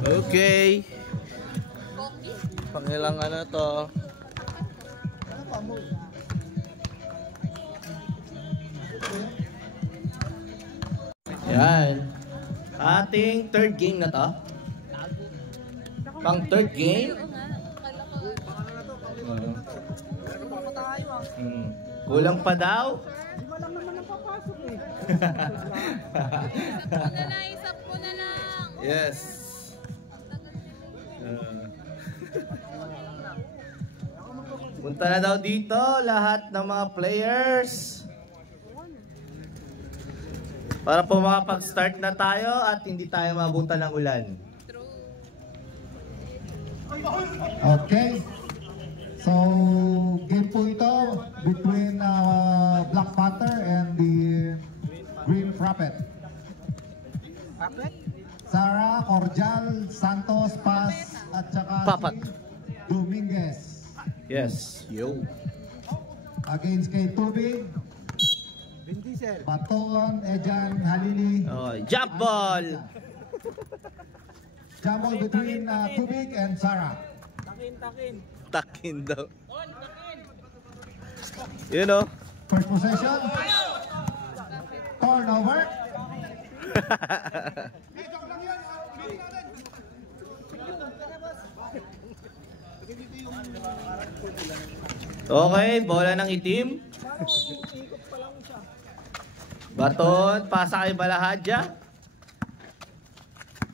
Okay. Pangilang ano to? Yan. Ating third game na to. Pang third game. Kulang pa daw. Lima lang naman ang papasok eh. Isap ko na lang. Yes. Punta na daw dito lahat ng mga players. Para po makapag-start na tayo at hindi tayo mabutan ng ulan. Okay. So, game po ito between Black Panther and the Green Prophet. Sarah, Cordial, Santos, Paz, at saka Papat. si Dominguez. Yes. Yo. Against kay Tubig, Baton, Ejan, Halili. Okay. Jump ball. Jump ball between Tubig and Sarah. Takin daw. You know. First possession. Turnover. Okay, bola ng itim. Baton, pasa kay Balahadja.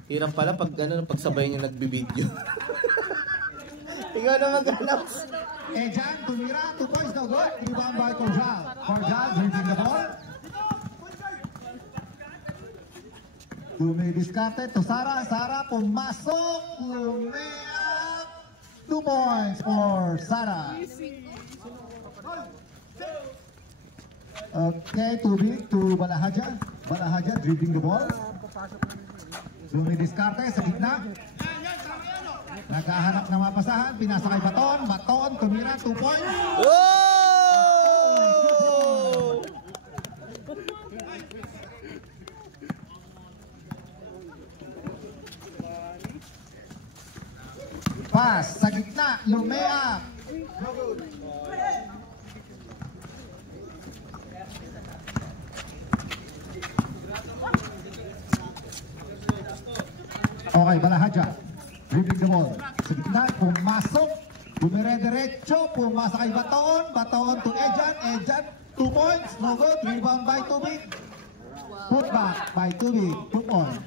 Hirap pala pag ano, pagsabay niyo nagbibideo. Ikaw na mag-announce. Ejan, tumira, 2 points, no good. Rebound by Cordial. Cordial, dribbling the ball. Dumidiskarte to Sarah. Sarah, pumasok. Lumiyak. 2 points for Sarah. Okay, Tubig to Balahadja. Balahadja, dribbling the ball. Dumidiskarte sa gitna. Naghahanap ng mapasahan, pinasa kay Baton, Baton, tumira, 2 points. Oh! Pass, sa gitna, Lumea. Okay, Balahadja. Dribbling the ball. Sa gitna, pumasok. Dumire-diretso. Pumasa kay Baton. Baton to Ejan. Ejan, 2 points. No good. Rebound by Tubig. Put back by Tubig. 2 points.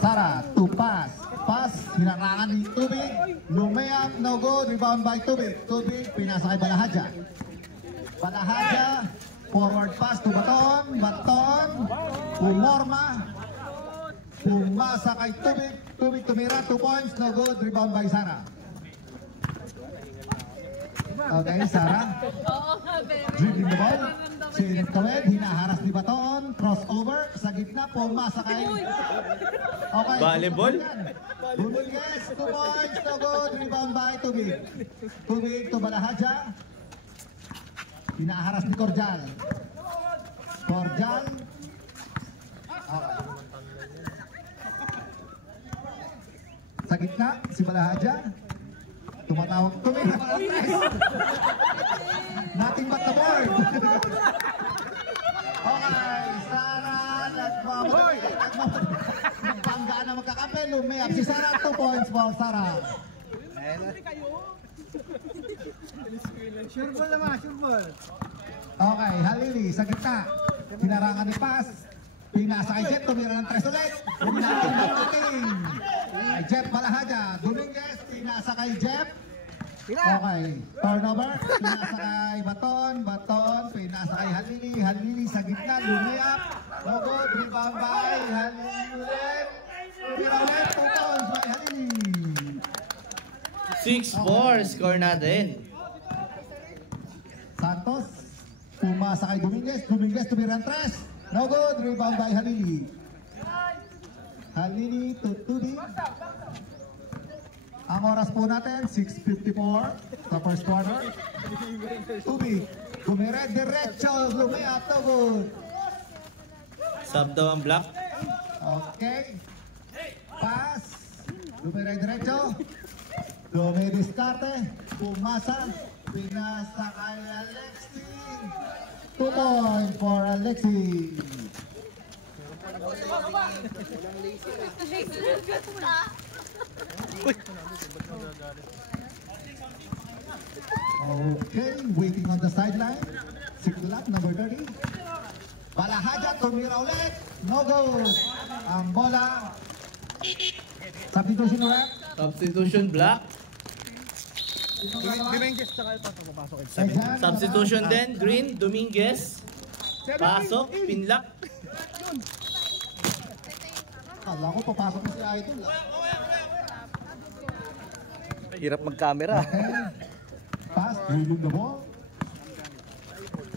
Sara, to pass. Pass. Hinarangan ni Tubig. Lumayap. No good. Rebound by Tubig. Tubig, pinasa kay Balahadja. Balahadja. Forward pass to Baton. Baton. Pumorma. Pumasa kay Tubig. Tubig tumira, 2 points, no good. Rebound by Sarah. Okay, Sarah. Dribbling the ball. Sinit kawed, hinaharas ni Baton. Crossover, sa gitna, pumasa kay... Okay. Volleyball. Dominguez, 2 points, no good. Rebound by Tubig. Tubig to Balahadja. Hinaharas ni Cordial. Cordial. Okay. Sa gitna, si Balahadja. Tumatawag. Tumira para tres. Nothing but the board. Okay, Sarah. Nagpanggaan na magkakampi. Lumayap si Sarah. 2 points for Sarah. Sure ball naman, sure ball. Okay, Halili. Sa gitna. Pinarangan ni Paz. Pinasa kay Jeff, tumira ng 3 ulit. Natin mag-tuting. Kay Jeff Balahadja. Dominguez, pinasa kay Jeff. Okay, turnover. Pinasa kay Baton. Baton, pinasa kay Halili. Halili sa gitna, lumiyak. No good, rebound by Halili ulit. Tumira ulit, 2 points by Halili. 6-4, score natin. Santos, pumasa kay Dominguez. Dominguez, tumira ng 3. No good, rebound by Halili. Halili to Tubig. Ang oras po natin, 6:54 sa first quarter. Tubig, kumire, diretso, lumea, no good. Sub daw ang block. Okay. Pass. Lumere diretso. Dumidiskarte. Pumasa. Pinasa kay Alexi. 2 points for Alexi. Okay, waiting on the sideline. Siklap, number 30. Balahaja, tumira ulit. No go. Ang bola. Substitution ulit. Substitution block. Dominguez tsaka yung papapasok. Substitution din. Green, Dominguez. Pasok, pinlock. Kala ko papasok na si Idol. Hirap mag-camera. Pass, dribbling the ball.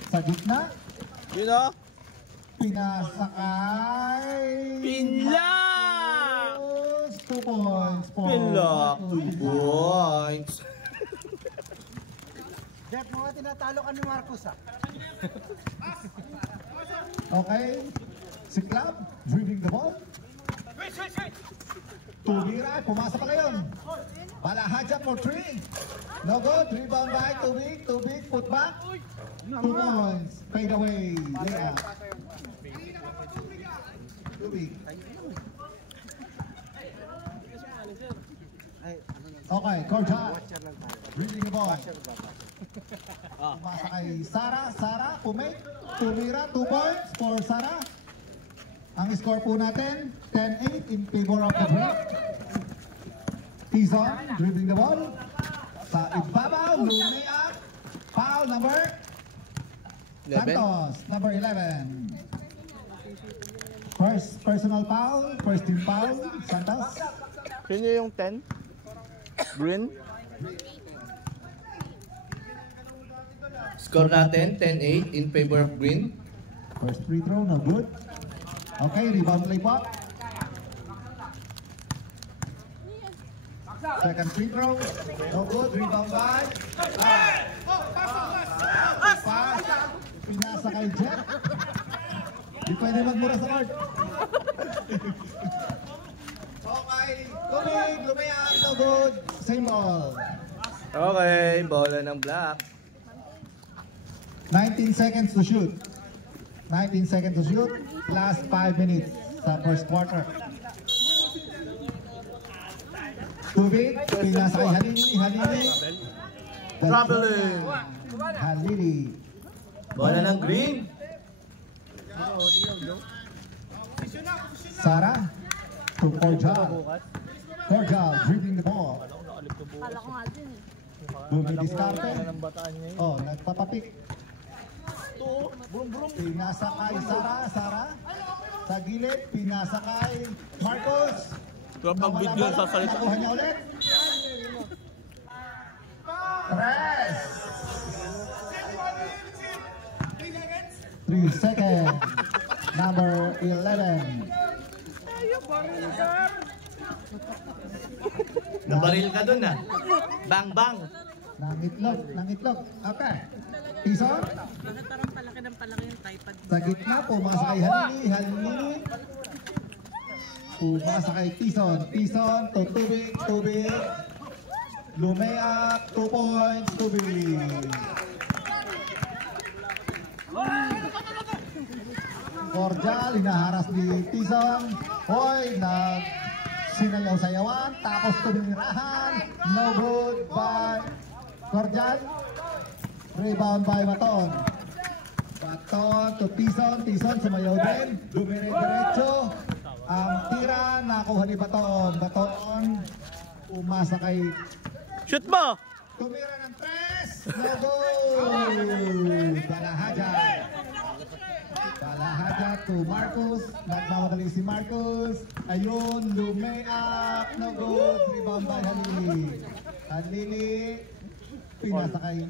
Sa gitna. Yun o. Pinasa kay... Pinlock! 2 points for... Pinlock, 2 points. Jeff, mga tinatalo ka ni Marcos ah. Okay. Si Club, dribbling the ball. Tumira, pumasa pa ngayon. Balahaja for 3. No good, rebound by Tubig, put back. 2 points, fade away, layup. Tubig. Okay, Corja. Dribbling the ball. Pumasa kay Sara, pumake. Tumira, 2 points for Sara. Ang score po natin, 10-8 in favor of the break. Tizon, dribbling the ball. Sa ibabaw, Lumiak. Foul number 11. Santos, number 11. First personal foul, first team foul, Santos. Sino yung 10? Green? Score natin, 10-8 in favor of Green. First free throw, no good. Okay, rebound play po. Second free throw, no good, rebound by. Pass, pinasa kay Jet. Di pwede magmura sa court. Okay, Tubig, Lumayang, no good, same ball. Okay, bola ng black. 19 seconds to shoot. 19 seconds to shoot. Last 5 minutes sa first quarter. Tubig, pinasa kay Halili. Traveling. Halili. Bola ng Green. Sara to Corjal. Corjal dribbling the ball. Kala ko nga din eh. Dumidiskarte. Oh, nagpapapik. Pinasa kay Sara. Sa gilid, pinasa kay Marcos. Pag video sa salita. Nakuha niya ulit. Tres. 3 seconds. Number 11. Nabaril ka dun ah. Bang bang. Nangitlog. Okay. Tison. Bakit parang palaki ng palaki yung tripod? Sa gitna, pumasa kay Halili. Pumasa kay Tison to Tubig. Lumayap, 2 points, Tubig. Cordial, hinaharas ni Tison. Hoy, sinayaw-sayawan, tapos tumirahan. No good by Cordial. Rebound by Baton. Baton to Tison sumayaw din. Dumire-diretso. Ang tira, nakuha ni Baton. Baton, umasa kay... Shoot mo! Tumira ng 3. No good. Balahaja to Marcos. Nagmamadali si Marcos. Ayun, Lumayap. No good. Rebound by Halili. Pinasa kay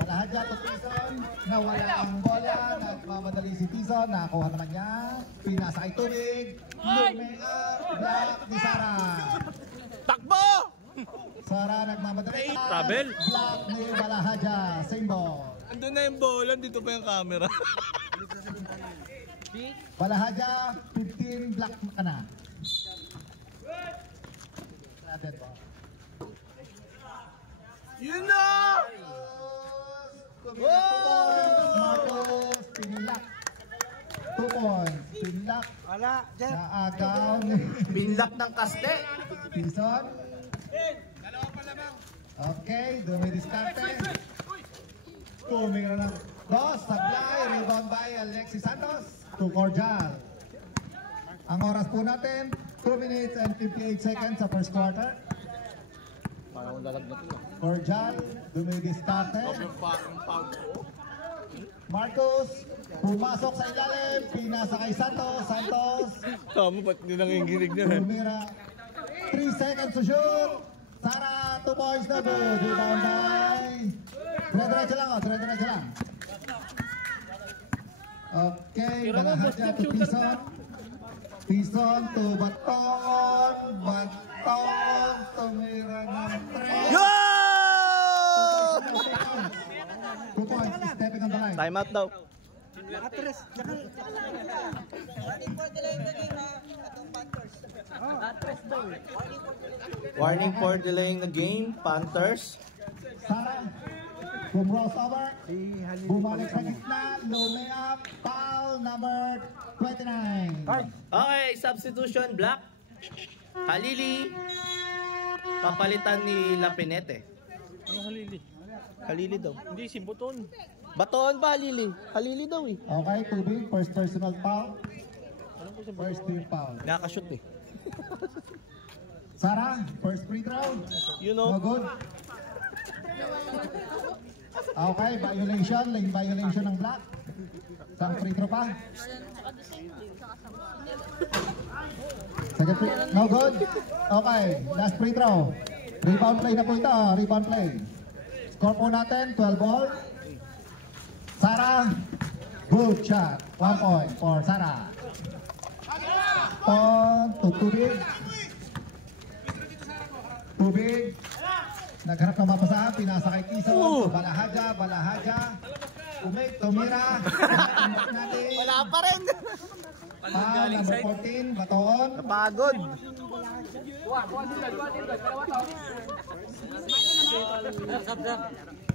Balahaja to Tison. Nawala ang bola. Nagmamadali si Tison. Nakuha naman niya. Pinasa kay Tubig. Lumayap. Block ni Sara. Takbo! Sara nagmamadali. Tabel. Block ni Balahaja. Same ball. Andun na yung bola. Dito pa yung camera. Balahaja, 15 block ka na. Dead ball. Yun na! Marcos, pinilak. 2 points. Pinilak. Wala, Jeff. Naagaw. Binlock ng kaste. Tison. Okay, dumidiskarte. Tumira ng Dos, sablay, rebound by Alexis Santos to Cordial. Ang oras po natin, 2 minutes and 58 seconds sa first quarter. Parang lalag na ito. Cordial, dumidiskarte. Marcos, pumasok sa ilalim, pinasa kay Santos. Santos, Tama, ba't hindi nanginginig na? tumira. 3 seconds to shoot. Sara, 2 points na po. Rebound by. Dire-diretso lang, dire-diretso lang. Okay, Balahadja to Tison. Tison to Baton. Baton, tumira ng 3. Yo! 2 points, stepping on the line. Time out daw. Atres, jakal. Warning for delaying the game, Panthers. Sara, crossover. Bumalik sa gitna, low layup, foul number 29. Okay, substitution, Black. Halili. Papalitan ni Lapinete. Ano halili? Halili daw. Hindi, si Buton. Baton ba Halili? Halili daw eh. Okay, tubig, first personal foul. First team foul. Nakashoot eh. Sara, first free throw. You No know. good. Okay, violation, lane violation ng Black. Isang free throw pa. Second free, no good. Okay, last free throw. Rebound play na po ito, rebound play. Score po natin, 12 ball. Sara, good shot. 1 point for Sara. On to Tubig. Tubig. Nagharap ng mapasahan, pinasa kay Tison. Balahadja, Balahadja. Tumira. Wala pa rin. Number 14, Baton. Napagod.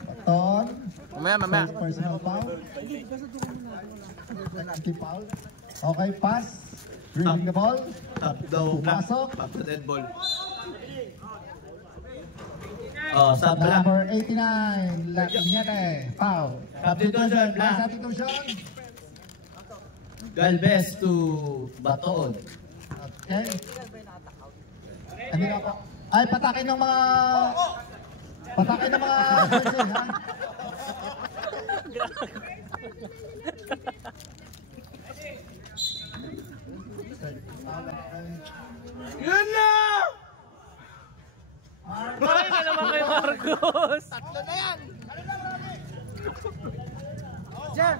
Baton. Mamaya. Personal foul. Team foul. Okay, pass. Dribbling the ball. Tap daw. Pumasok. Tap the dead ball. Oh, sa Black. Number 89, Lapinete. Foul. Substitution, Black. Substitution. Galvez to Baton. Okay. Hindi ako. Ay, patakin ng mga... Patakin ng mga... jersey, ha? Yun na! Ay, na naman kay Marcos! Tatlo na yan! Jeff.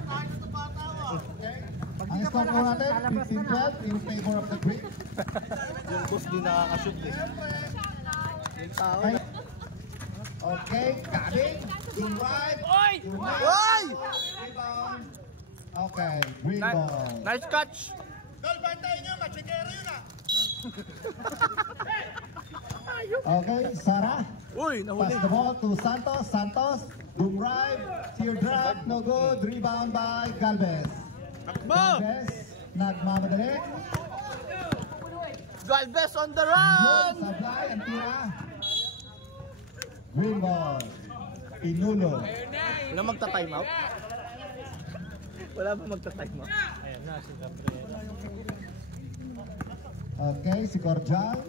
Ang score po natin, 15-12 in favor of the Greek. Yung boss di nakakashoot eh. Okay. Okay, Gabing. Yung right. Oy! Yung right. Oy! Rebound. Okay, green ball. Nice catch! Okay, Sara. Uy, Pass the ball to Santos. Santos. Boom right. Teardrop. No good. Rebound by Galvez. Galvez. Nagmamadali. Galvez on the Good. run! Sablay. Ang tira. Green ball. Pinulo. Wala magta-time out? Wala ba magta-time out? Ayan na, si Gabriel. Okay, si Cordial.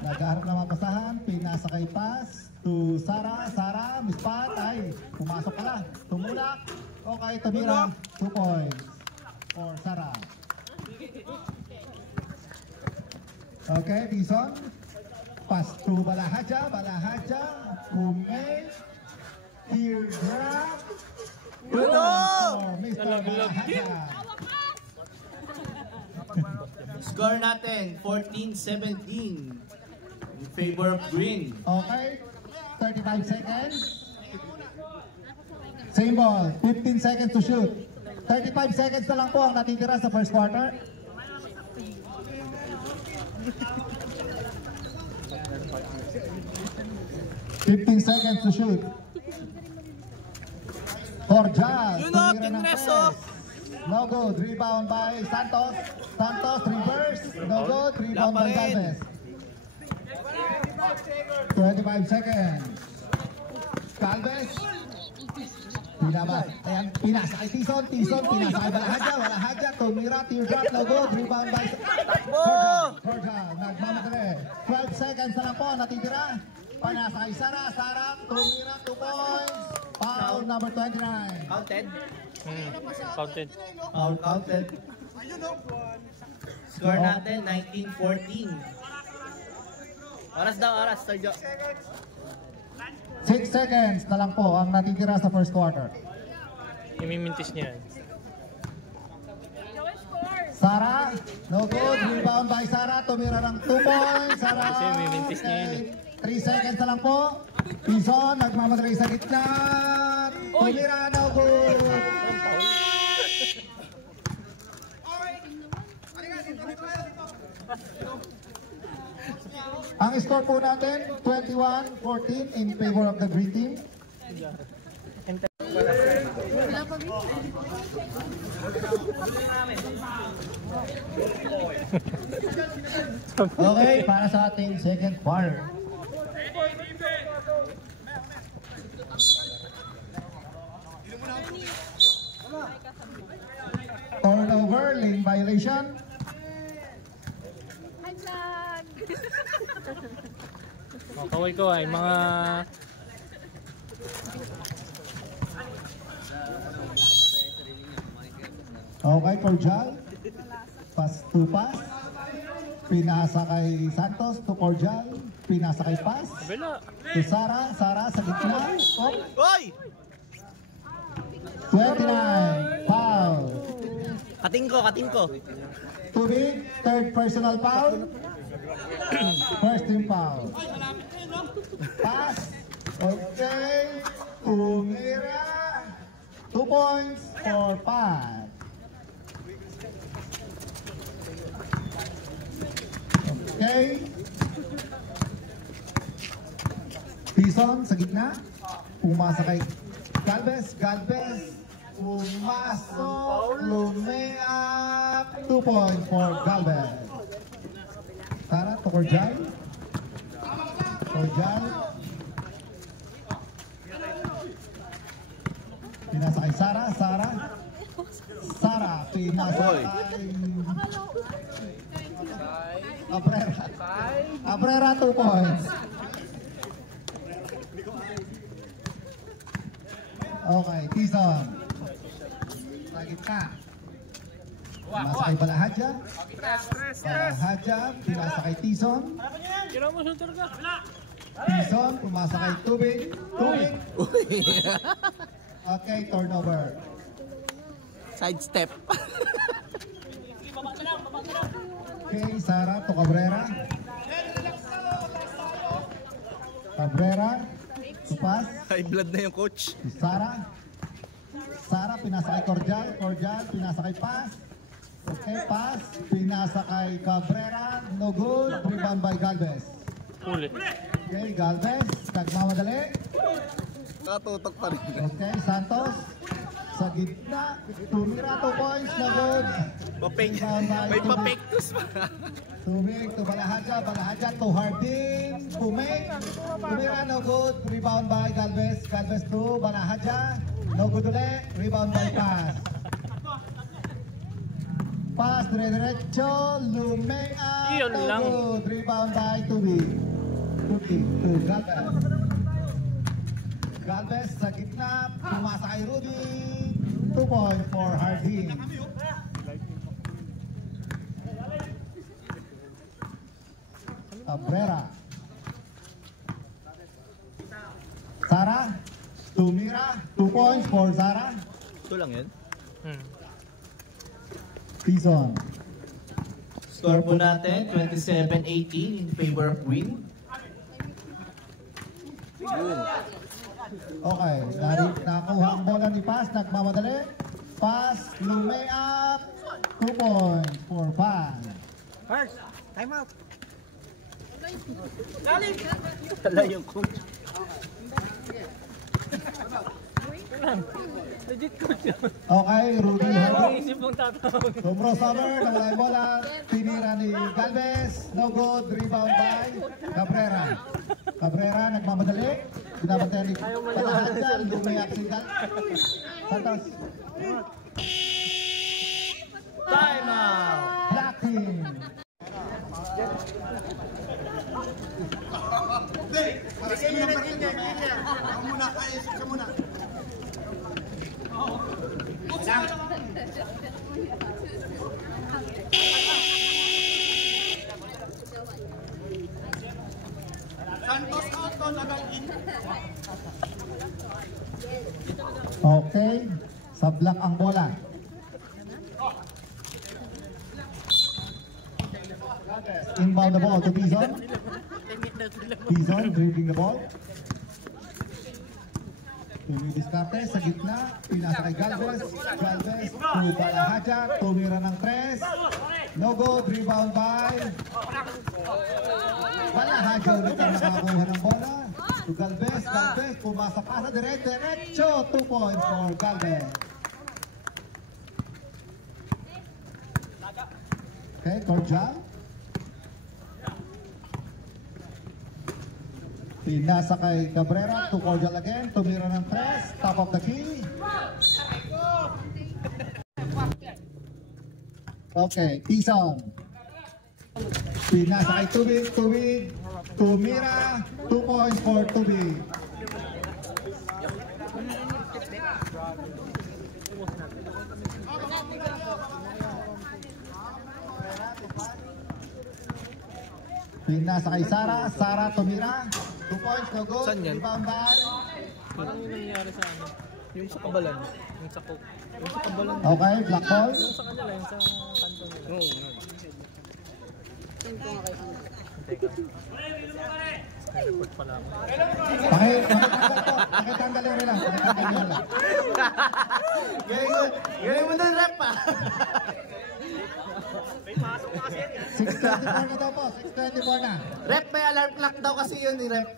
Nagharap na mapasahan. Pinasa kay pass to Sara. Sara, mispat. Ay, pumasok pala. Tumulak. Okay, tumira. 2 points for Sara. Okay, Tison. Pass to Balahadja. Balahadja. Kumay. Teardrop. Yuno! Mr. Balahadja. Score natin, 14-17 in favor of Green. Okay, 35 seconds. Same ball, 15 seconds to shoot. 35 seconds na lang po ang natitira sa first quarter. 15 seconds to shoot. Cordial. Tumira ng press. No good. Rebound by Santos. Santos reverse. No good. Rebound by Galvez. 25 seconds. Galvez. Pinabas. Ayan, pinasa kay Tison. Tison, pinasa kay Balahadja. Balahadja, tumira, teardrop, no good. Rebound by Cordial. Nagmamadali. 12 seconds na lang po, natitira. Panasa kay Sara. Sara, tumira, 2 points. Foul number 29. Counted? Counted. Foul counted. Score natin, 19-14. Oras daw, oras, Sergio. 6 seconds na lang po ang natitira sa first quarter. Imimintis niya yan. Sara, no good. Rebound by Sara. Tumira ng 2 points. Sara. Kasi mimintis niya yun 3 seconds na lang po. Tison, nagmamadali sa gitna. Tumira, no good. Ang score po natin, 21-14 in favor of the green team. Okay, para sa ating second quarter. Turnover, lane violation. Kaway ko ay mga Okay, Cordial. Pass to pass. Pinasa kay Santos to Cordial. Pinasa kay pass. bela. To Sara. Sara sa gitna. Oh, Hoy! 29. Foul. Kating ko. Tubig. Third personal foul. First team foul. Pass. Okay. Tumira. 2 points for 5. Okay. Tison sa gitna. Pumasa kay Galvez. Galvez. Pumasok. Lumeap. 2 points for Galvez. Sara to Cordial. Cordial. Pinasa kay Sara. Sara. Sara. Pinasa kay Abrera. Abrera 2 points. Okay, Tison. Sa gitna. Pinasa kay Balahadja. Balahadja, pinasa kay Tison. Kira mo shooter ka. Tison, pumasa kay Tubig. Tubig. Okay, turnover. Sidestep. Okay, Sara to Cabrera. Cabrera, to pass. High blood na yung coach. Si Sara. Sara, pinasa kay Cordial. Cordial, pinasa kay pass. Okay, pass. Pinasa kay Cabrera. No good. Rebound by Galvez. Ulit. Okay, Galvez. Nagmamadali. Nakatutok pa rin. Okay, Santos. Sa gitna. Tumira 2 points. No good. Papek. Rebound by May Tubig. papektus pa. Tubig to Balahadja. Balahadja to Hardin. Pumig. Tumira, no good. Rebound by Galvez. Galvez to Balahadja. No good ulit. Rebound by pass. Pass, dire-diretso. Lumea. Yun No lang. good. Rebound by Tubig. Tubig to Galvez. Galvez sa gitna. Pumasa kay Rudy. 2 points for Hardin. Cabrera. Sara. Tumira. 2 points for Sara. Ito lang yun. Tison. Score po natin, 27-18 in favor of Green. Okay. Nakuha ang bola ni Pass. Nagmamadali. Pass. Lumea. 2 points for 5. Time out. Wala yung coach. Legit coach yun. Okay, Rudy Hall. Isip mong tatawag. Tumro Summer, nawala yung bola. Tinira ni Galvez. No good. Rebound by Cabrera. Cabrera, nagmamadali. Binabantayan ni Palahajan. Lumayak si Santos. Time out! Blocking. Okay, sa block ang bola. Inbound the ball to Tizon. Tizon dribbling the ball. Tumidiskarte sa gitna. Pinasa kay Galvez. Galvez to Balahaja. Tumira ng 3. No good. Rebound by Balahaja. Ulit ang nakakuha ng bola. To Galvez. Galvez pumasa pa sa diretso. 2 points for Galvez. Okay, Cordial. Pinasa kay Cabrera, to Cordial again, tumira ng 3, top of the key. Okay, Tizon. Pinasa kay Tubig, tumira, 2 points for Tubig. Pinasa kay Sara, Sara tumira, 2 points, no good. Saan yan? Rebound by Parang yung nangyari sa ano. Yung sa kabalan. Yung sa cook. Yung sa kabalan. Okay, black ball. Yung sa kanila, yung sa kanto nila. Oo. Teka. Report pala ako. Pakitanggal yung rela. Pakitanggal yung rela. Galing mo na rep pa. 6:24 na daw po, 6:24 na. Rep, may alarm clock daw kasi yun ni rep.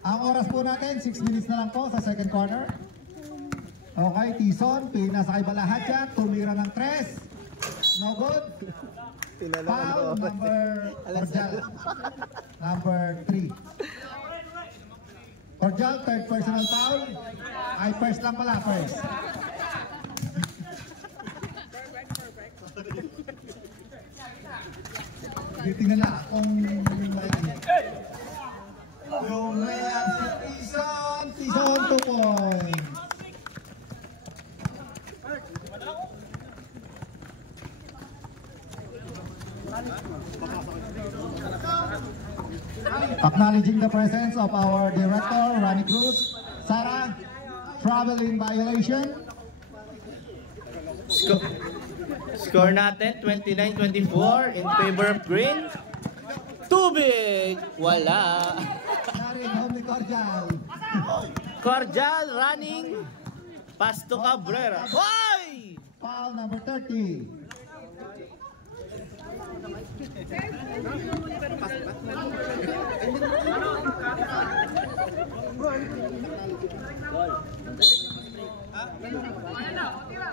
Ang oras po natin, 6 minutes na lang po sa second quarter. Okay, Tizon, pinasa kay Balahaja, tumira ng 3. No good. Foul, number Cordial. Number 3. Cordial, third personal foul. Ay, first lang pala, first. Titingnan na kung yung layup si Tizon 2 points. Acknowledging the presence of our director, Ronnie Cruz. Sarah, travel in violation. Score natin, 29-24 in favor of green. Tubig! Wala. Narin, home ni Cordial. Cordial running. Pass to Cabrera. Hoy! Foul number 30.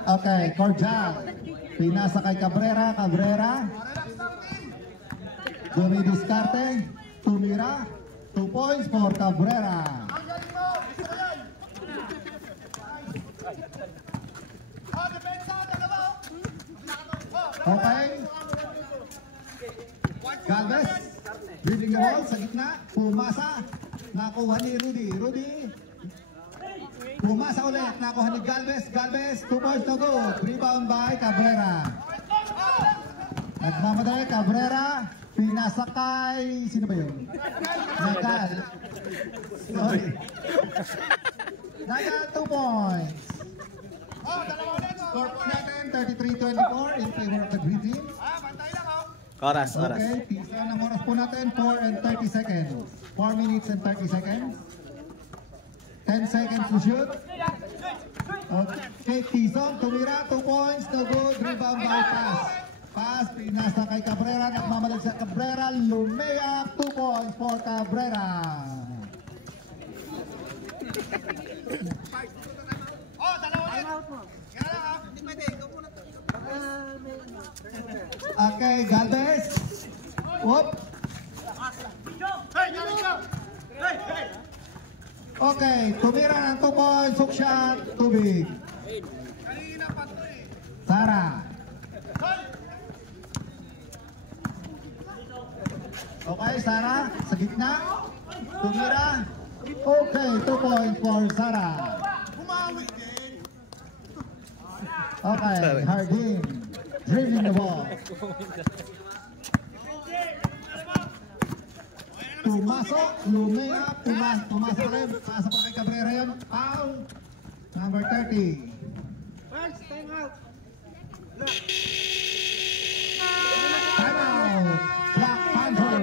Okay, Cordial. Pinasa kay Cabrera, Cabrera. Dumidiskarte, tumira. 2 points for Cabrera. Okay. Galvez, dribbling the ball sa gitna, pumasa, nakuha ni Rudy. Rudy, pumasa ulit, nakuha ni Galvez. Galvez, 2 points no good. Rebound by Cabrera. Nagmamadali, Cabrera, pinasa kay, sino ba yun? Nagal. Sorry. Nagal, 2 points. Score po natin, 33-24 in favor of the green team. Oras. Okay, pisa ng oras po natin, 4 and 30 seconds. 4 minutes and 30 seconds. 10 seconds to shoot. Okay, Tizon, tumira, 2 points, no good. Rebound by pass. Pass, pinasa kay Cabrera, nagmamalag sa Cabrera, Lumea, 2 points for Cabrera. Okay, Galvez. Whoop. Okay, tumira ng 2 points, hook shot, tubig. Sara. Okay, Sara, sa gitna. Tumira. Okay, 2 points for Sara. Okay, Hardin. Dribbling the ball. Pumasok, Lumea, pumasok rin. Pasa pa kay Cabrera yun. Foul. Number 30. First, time out. Timeout. Black Panther.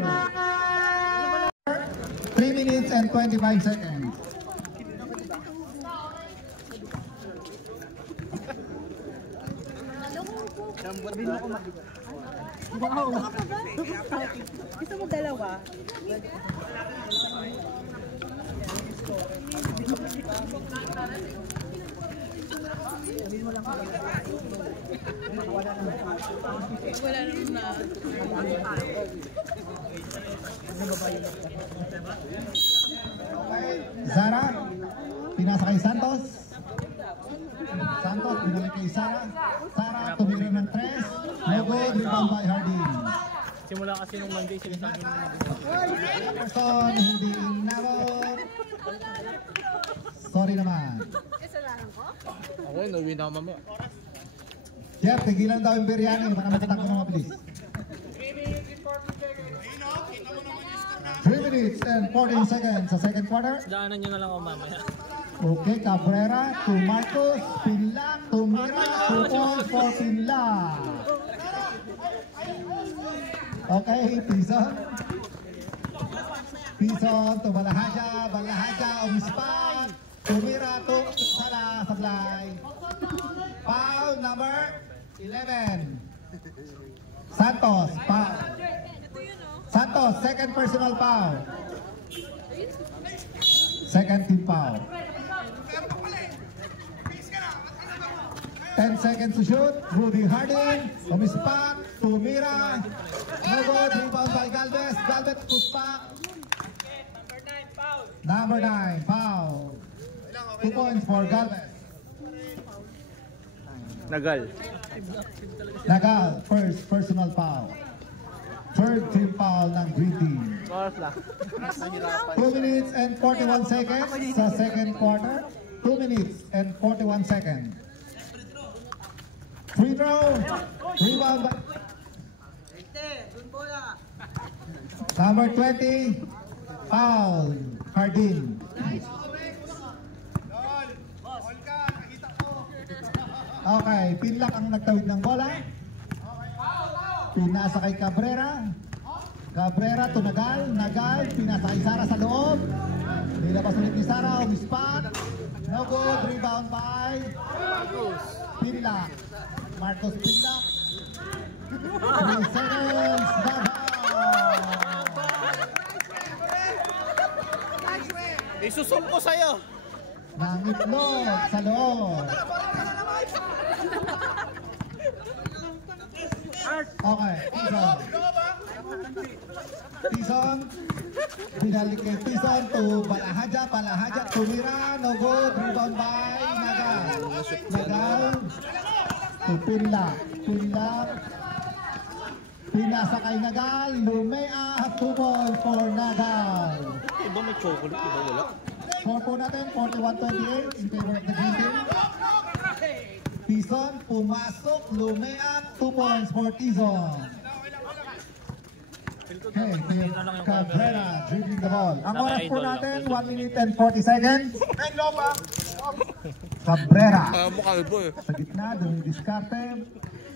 3 minutes and 25 seconds. Wow. Gusto mo dalawa? Wala naman na. Zara, pinasa kay Santos. Santos, pinalik kay Sara. Sara, tumira ng 3. No good, rebound by Hardin. Simula kasi nung Monday, sinasabi mo na. Person, hindi inabot. Sorry naman. Okay, nauwi na ako mamaya. Jeff, tigilan daw yung biryani para matatak ko ng mabilis. 3 minutes and 14 seconds sa second quarter. Daanan nyo na lang ako mamaya. Okay, Cabrera to Marcos, Pinlac, tumira, 2 points for Pinlac. Okay, Tison. Tison to Balahaja, Balahaja, umispa, tumira to Sara, sablay. Foul number 11. Santos, foul. Santos, second personal foul. Second team foul. 10 seconds to shoot. Rudy Hardin, umispak, tumira. No good, rebound by Galvez. Galvez, puspak. Number 9, foul. 2 points for Galvez. Nagal. Nagal, first personal foul. Third team foul ng Green Team. Oras lang. 2 minutes and 41 seconds sa second quarter. 2 minutes and 41 seconds. Free throw. Rebound by number 20. Foul. Hardin. Okay, Pinlac ang nagtawid ng bola. Pinasa kay Cabrera. Cabrera to Nagal. Nagal, pinasa kay Sara sa loob. Nilabas ulit ni Sara, umispat. No good, rebound by Pinlac. Marcos Pinlac. 3 seconds, Isusum ko sa'yo. nangitlog sa loob. Okay, Tison. Tison. Binalik kay Tison to Balahaja. Balahaja tumira. No good. Rebound by Nagal. Nagal to Pinlac. Pinlac. Pinasa kay Nagal. Lumea. 2 points for Nagal. Iba may chocolate, iba wala. Score po natin, 41-28 in favor of the Green Team. Tison, pumasok, Lumea, 2 points for Tison. Okay, Cabrera dribbling the ball. Ang oras po natin, 1 minute and 40 seconds. Cabrera. Mukha ibo eh. Sa gitna, dumidiskarte.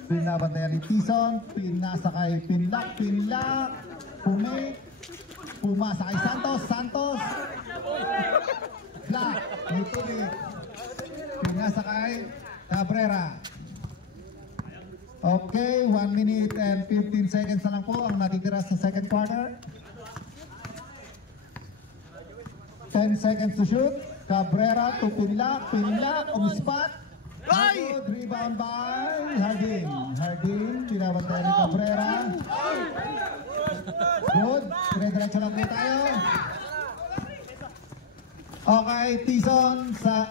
Binabantayan ni Tison, pinasa kay Pinlac, Pinlac, pumasa kay Santos, Santos, Black, may tubig, pinasa kay Cabrera. Okay, 1 minute and 15 seconds na lang po ang natitira sa second quarter. 10 seconds to shoot. Cabrera to pinlock, umispat. Good rebound by Hardin. Hardin, pinabantay ni Cabrera. Good, dire-diretso lang po tayo. Okay, Tison sa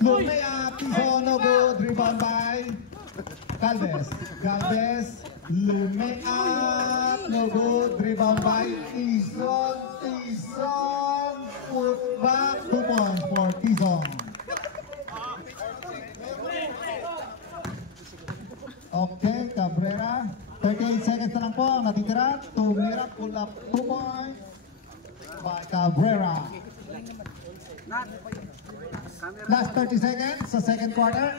Lumea, Tison, no good, rebound by Calves. Calves, Lumea, no good, rebound by Tison. Tison, put back, 2 points for Tison. Okay, Cabrera, 38 seconds na lang po ang natitira. Tumira, pull up, 2 points by Cabrera. Last 30 seconds sa second quarter.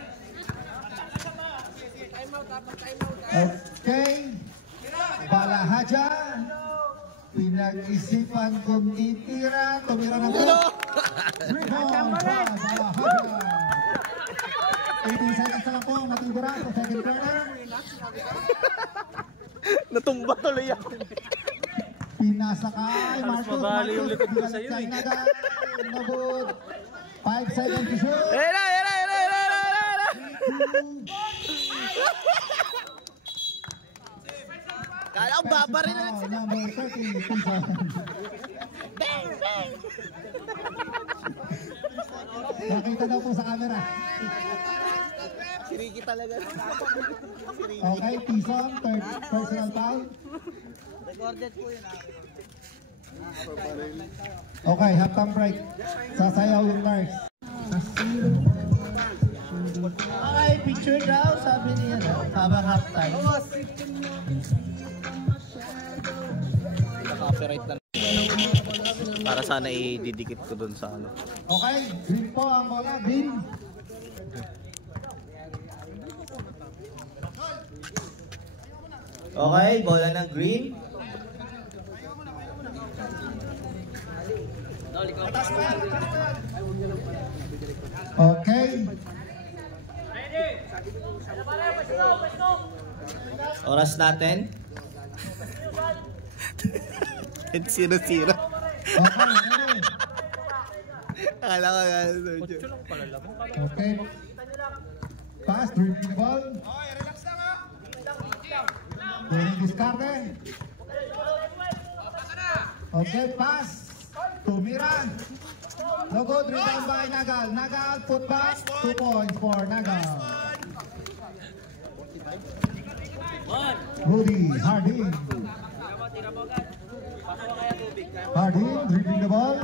Okay. Balahaja. Pinag-isipan kung itira. Tumira ng rebound by Balahaja. 18 seconds na lang po natitira sa second quarter. Natumba tuloy ako. Pinasa kay Marcos. mabali yung likod ko sa'yo eh. Nabot. 5 seconds to shoot. Era. Kala ko baba rin na sila. Number 30, Tison. Nakita daw po sa camera. Si Ricky talaga. Okay, Tison, third personal foul. Recorded po yun. Okay, halftime break. Sasayaw yung nurse. Okay, picture daw, sabi niya. Habang halftime. Naka-copyright na. Para sana i-didikit ko dun sa ano. Okay, green po ang bola, green. Okay, bola ng green. Okay. Oras natin. 0-0. Okay, okay. Akala ko gano'n. Kutso lang pala lang. Okay. Pass, dribbling the ball. Pwedeng diskarte. Okay, pass. Tumira. No good, rebound by Nagal. Nagal, put back. 2 points for Nagal. Rudy, Hardin. Hardin, dribbling the ball.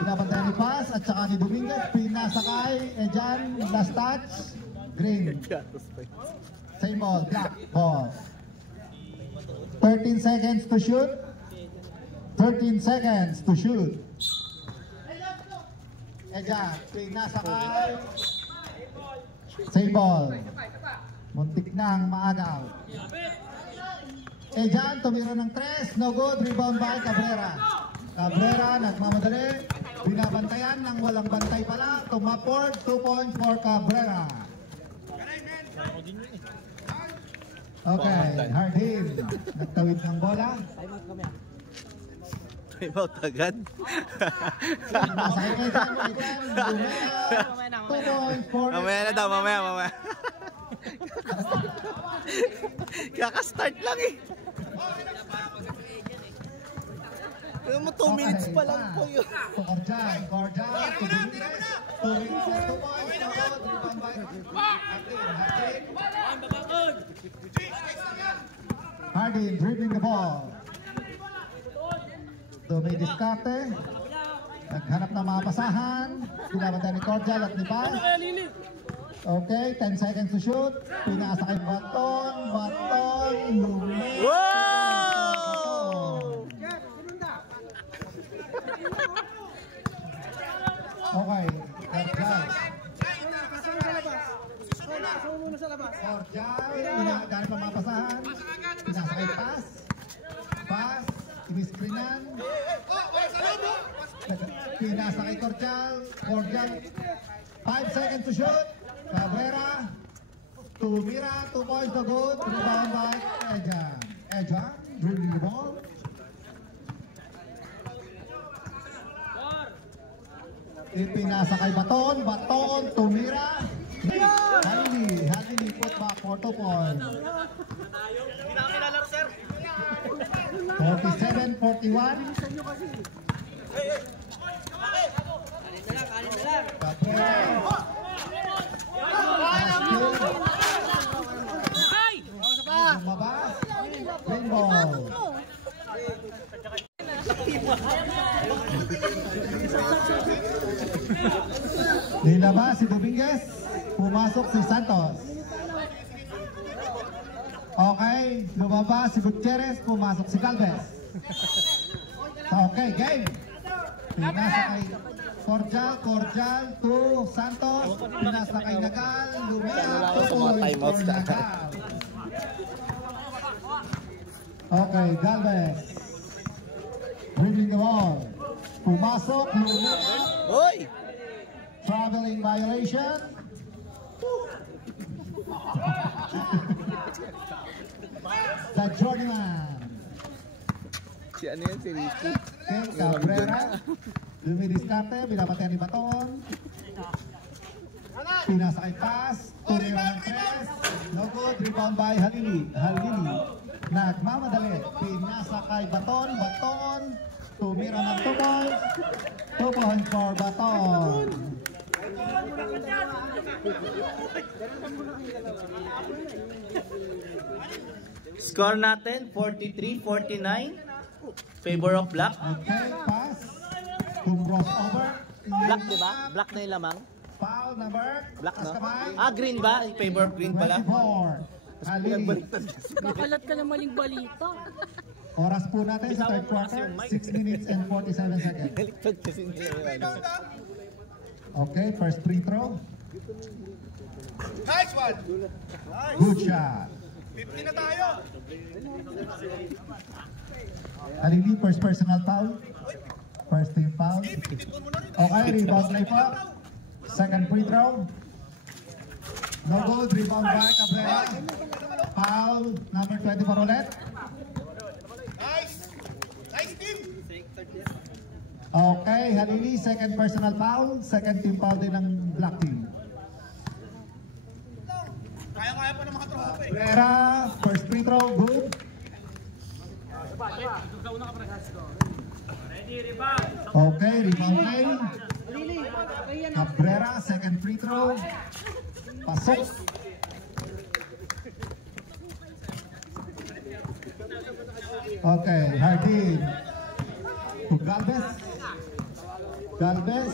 Pinabantayan ni pass at saka ni Dominguez. Pinasakay. Ejan, last touch. Green. Same ball, black ball. 13 seconds to shoot. 13 seconds to shoot. Ejan, pinasakay. Same ball. Muntik nang maagaw. Ejan, tumira ng 3. No good. Rebound by Cabrera. Cabrera, nagmamadali. Binabantayan ng walang bantay pala. Tumaport. 2 points for Cabrera. Okay, Hardin. Nagtawid ng bola. Time out agad. Masakay kay Ejan. Ejan, 2 points for... Mamaya na daw, mamaya. Kaka-start lang eh. Alam mo, 2 minutes pa lang po yun. To Corjan, to Dominguez. 2 minutes for 2 points. Rebound by Hardin, dribbling the ball. May diskarte. Naghanap ng mga pasahan. Pinabantay ni Cordial at ni Paz. Okay, 10 seconds to shoot. Pinasa kay Baton, Lume. Wow! Okay, Cordial. Pinaghanap ng mga pasahan. Pinasa kay Paz. Paz, imiskrinan. Pinasa kay Cordial. 5 seconds to shoot. Cabrera. 2 Tumira, 2 points na good. Rebound by Ejan. Ejan, dribbling the ball. Ipinasa kay Baton. Baton, tumira. Halili, put back for 2 points. 47-41. Kanin na lang. Lumabas. Green ball. Nilabas si Dominguez. Pumasok si Santos. Okay, lumabas si Gutierrez. Pumasok si Galvez. Okay, game. Pinasa kay Cordial to Santos. Pinasa kay Nagal. Lumea 2 points for Nagal. Okay, Galvez. Dribbling the ball. Pumasok, Lumea. Hoy! Traveling violation. Sa journeyman. Si ano yan, si Ricky? Okay, Cabrera. Dumidiskarte, binapatian ni Baton. Pinasa kay pass. Tumira ng press. No good, rebound by Halili. Nagmamadali. Pinasa kay Baton. Baton. Tumira ng 2 points. 2 points for Baton. Score natin, 43-49. Favor of Black. Okay, pass. To crossover. Black, di ba? Black na yung lamang. Foul number. Black, no? Kamay. Ah, green ba? Favor of green pala. 24. Halili. Kakalat ka ng maling balita. Oras po natin sa third quarter, 6 minutes and 47 seconds. Baliktad kasi nila yung ano. Okay, first free throw. Nice one! Good shot. 50 na tayo! Halili, first personal foul. First team foul. Okay, rebound play po. Second free throw. No good, rebound by Cabrera. Foul, number 24 ulit. Nice! Nice team! Okay, Halili, second personal foul. Second team foul din ng black team. Kaya-kaya pa ng mga tropa eh. Cabrera, first free throw, good. Okay, rebound play. Cabrera, second free throw. Pasok. Okay, Hardin. To Galvez. Galvez.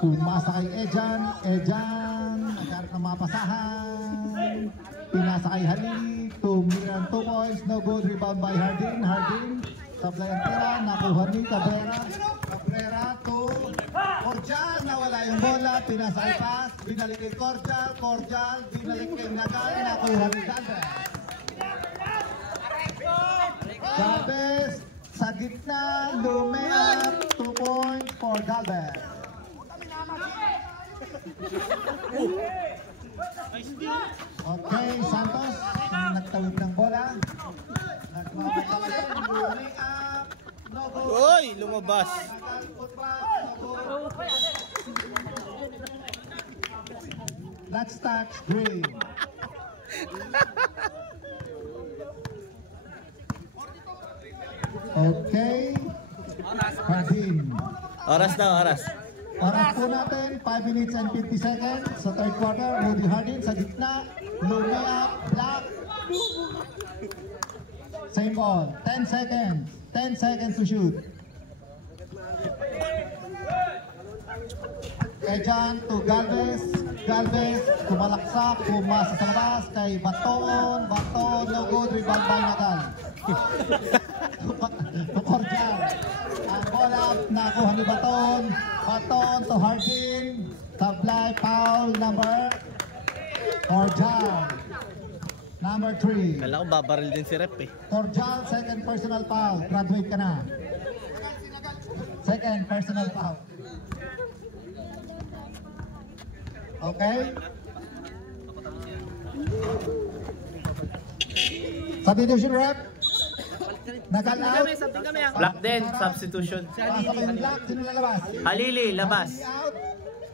Pumasa kay Ejan. Ejan. Nagkaroon ng mapasahan. Pinasa kay Halili. Tumira ng 2 points. No good. Rebound by Hardin. Hardin. Sablay ang tira. Nakuha ni Cabrera. Cabrera to Cordial. Nawala yung bola. Pinasa kay pass. Binalik kay Cordial. Cordial. Binalik kay Nagal. Nakuha ni Galvez. Galvez. Sa gitna. Lumea. 2 points for Galvez. Okay, Santos. Nagtawid ng bola. Nagmamagtawid ng Lumea. No goal. Hoy! Lumabas! Let's touch green. Okay. Hardin. Oras na, oras. Oras po natin, 5 minutes and 50 seconds sa third quarter. Rudy Hardin sa gitna. Lumea, Black. Same ball. 10 seconds. 10 seconds to shoot. Ejan to Galvez. Galvez, tumalaksak, pumasa sa labas kay Baton. Baton, no good, rebound by Nagal. To Cordial. Ang bola, nakuha ni Baton. Baton to Hardin. Supply foul number Cordial. Number 3. Kala ko babaril din si Rep eh. Cordial, second personal foul. Graduate ka na. Second personal foul. Okay? Substitution rep. Nag-out. Black din, substitution. Pasok yung black. Sino lalabas? Halili, labas. Halili out.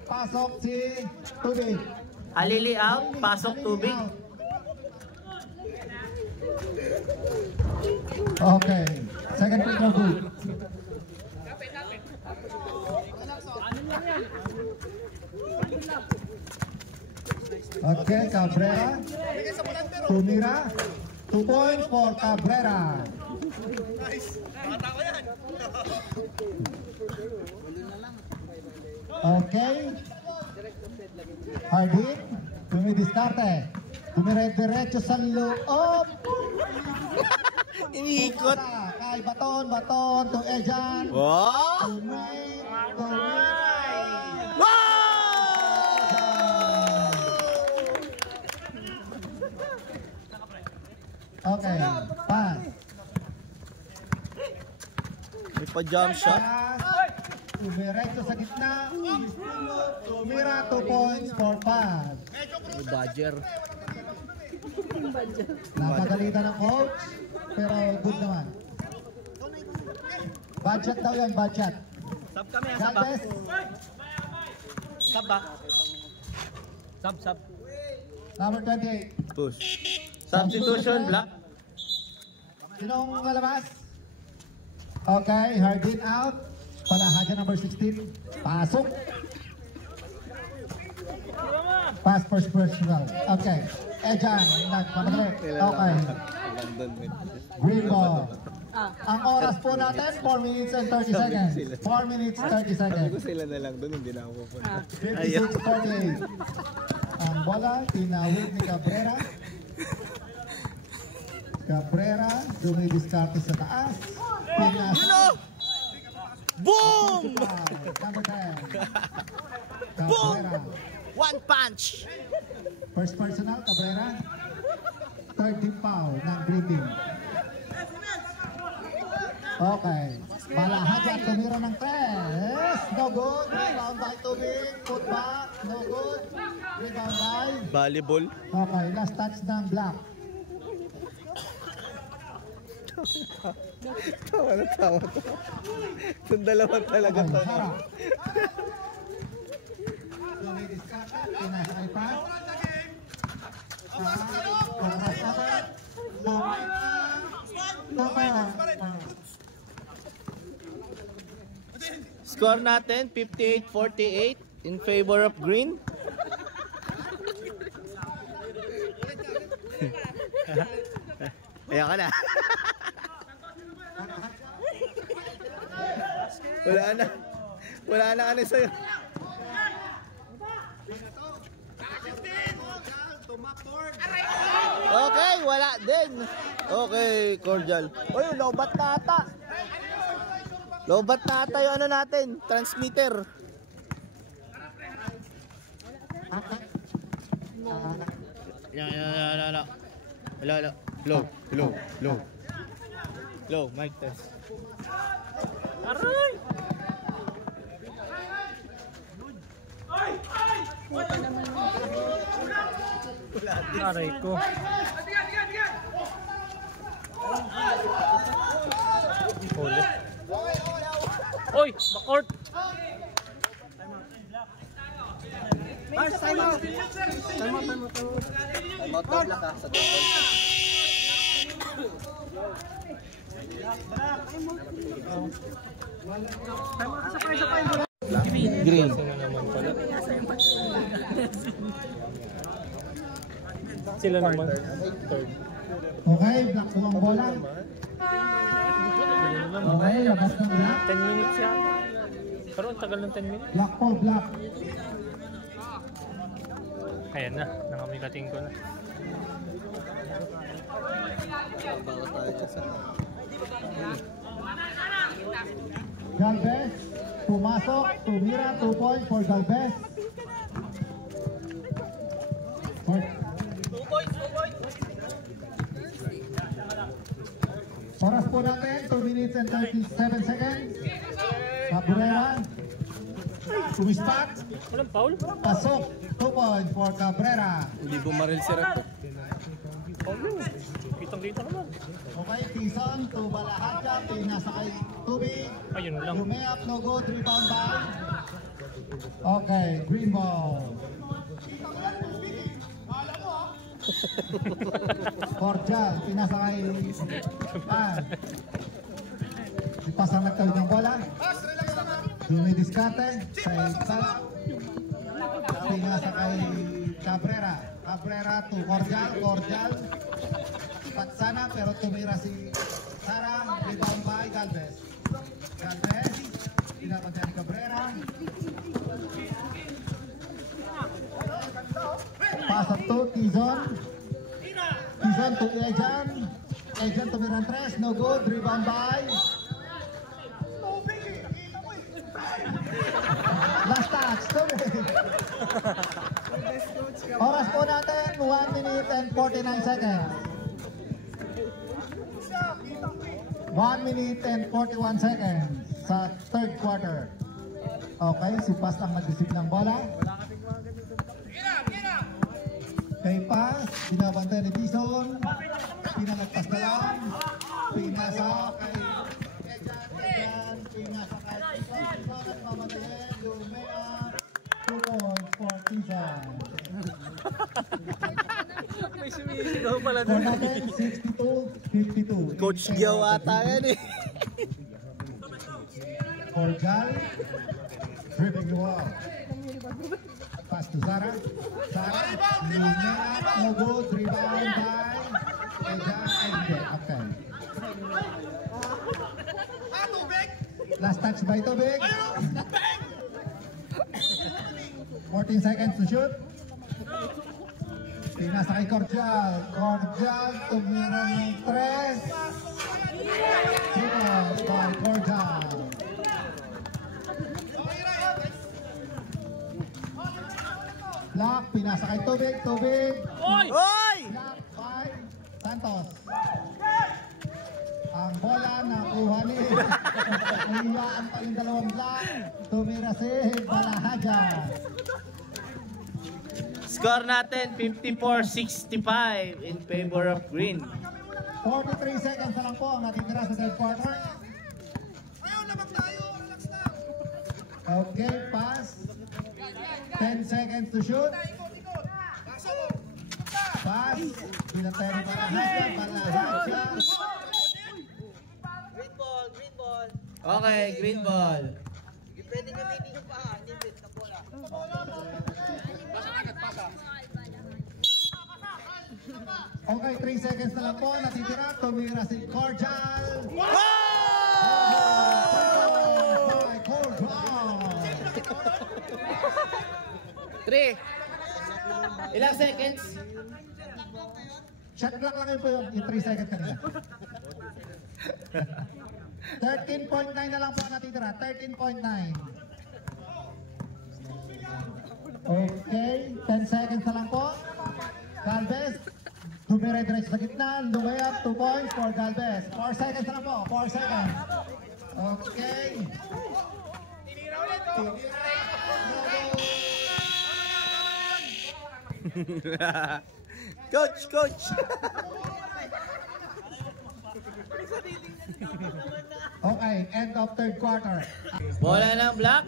Pasok si Tubig. Halili out, pasok Tubig. Okay. Second pick no good. Okay, Cabrera. Tumira. 2 points for Cabrera. Nice. Bata ko yan. Okay. Hardin. Tumidiskarte. Tumire-diretso sa loob. Iniikot. Kay baton to Ejan. Wow! Tumay. Wow! Okay, pass. May pa-jump shot. Tumiretso sa gitna. Tumira 2 points for pass. Badger. Napagalitan ng coach, pero good naman. Bad shot daw yan, bad shot. Sub kami, sub ba? Galvez, Sub ba? Sub. number 28. Push. Substitution, Black. Sinong lalabas? Okay, Hardin out. Palahaja number 16. Pasok. Pass first personal. Okay. Ejan, nagpapagali. Okay. Green ball. Ang oras po natin, 4 minutes and 30 seconds. 4 minutes, 30 seconds. Sila na lang doon, hindi na ako pupunta. 56-48. Ang bola, tinawid ni Cabrera. Cabrera, dumidiskarte sa taas. Pinasa. Boom! Number 10. Cabrera. One punch! First personal, Cabrera. Third team foul ng green team. Okay. Malahaja, tumira ng 3. No good. Rebound by Tubig. Put back. No good. Rebound by. Volleyball. Okay, last touch ng Black. Tawa na tawa ko. Itong dalawa talaga Okay, to. Sarah. Dumidiskarte, pinasa kay Pat. Oras natin. Score natin, 58-48 in favor of green. Ayan ka na. Wala na ano sa'yo. Okay, wala din. Okay, cordial. Uy, lobat na ata. Lobat na ata yung ano natin, transmitter. Yan. Wala. Low, mic test. Aray! Aray ko. Huli. Oy, backcourt. Time out daw Black ha, sa double. Green. Sila naman. Third. Okay, Black po ang bola. Okay, labas ng Black. 10 minutes yata. Pero ang tagal ng 10 minutes. Black po, Black. Ayan na, nakamigating ko na. Bawat tayo dyan sa... Galvez, pumasok, tumira, 2 points for Galvez. 2 points. Oras po natin, 2 minutes and 37 seconds. Cabrera, tumispat, Walang foul? pasok, 2 points for Cabrera. Hindi bumaril si Rap. Kitang-kita naman. Okay, Tison to Balahaja, pinasa kay Tubig. Ayun lang. Lumayap, no good, rebound by. Okay, green ball. Cordial, pinasa kay Pan. Ipasang nagtawid ng bola. Dumidiskarte kay Salap. Pinasa kay Cabrera. Cabrera to Cordial. Cordial. Patsana pero tumira si Sara. Rebound by Galvez. Galvez. Pinapantay ni Cabrera. Pass up to Tizon. Tizon to Ejan. Ejan tumira ng 3. No good. Rebound by. Last touch. Oras po natin, 1 minute and 49 seconds. 1 minute and 41 seconds sa third quarter. Okay, si Pas ang mag-receive ng bola. Kay Pas, binabantay ni Tison. Pinalagpas na lang. Pinasa kay Ejan. Pinasa kay Tison. Tison at mamatayin. Lumea. 2 points for Tison. May sumisigaw pala For natin, 62-52. Coach Gyaw ata yan eh. Cordial. Dribbling the wall. Pass to Zara. Zara. Lumea. No good. Rebound by Ejan. Okay. Last touch by Tubig. 14 seconds to shoot. Pinasa kay Cordial. Cordial tumira ng 3. Triple by Cordial. Block, pinasa kay Tubig. Tubig. Oy! Oy! Block by Santos. Ang bola nakuha ni Uyaan pa yung dalawang block. Tumira si Balahaja. Score natin 54-65 in favor of Green. 43 seconds na lang po ang natitira sa third quarter. Okay, pass. 10 seconds to shoot. Pass. Pinatay ni Balahaja. Balahaja. Green ball, green ball. Okay, green ball. Pwede gamitin yung paa, limit na bola. Okay, 3 seconds na lang po. Natitira. Tumira si Cordial. Wow! By Cordial. 3. Ilang seconds? Shot clock lang yun po yung 3 seconds kanina. 13.9 na lang po ang natitira. 13.9. Okay, 10 seconds na lang po. Galvez, dumire-diretso sa gitna. Lumayap, 2 points for Galvez. 4 seconds na lang po. 4 seconds. Okay. Coach, coach. Okay, end of third quarter. Bola ng black.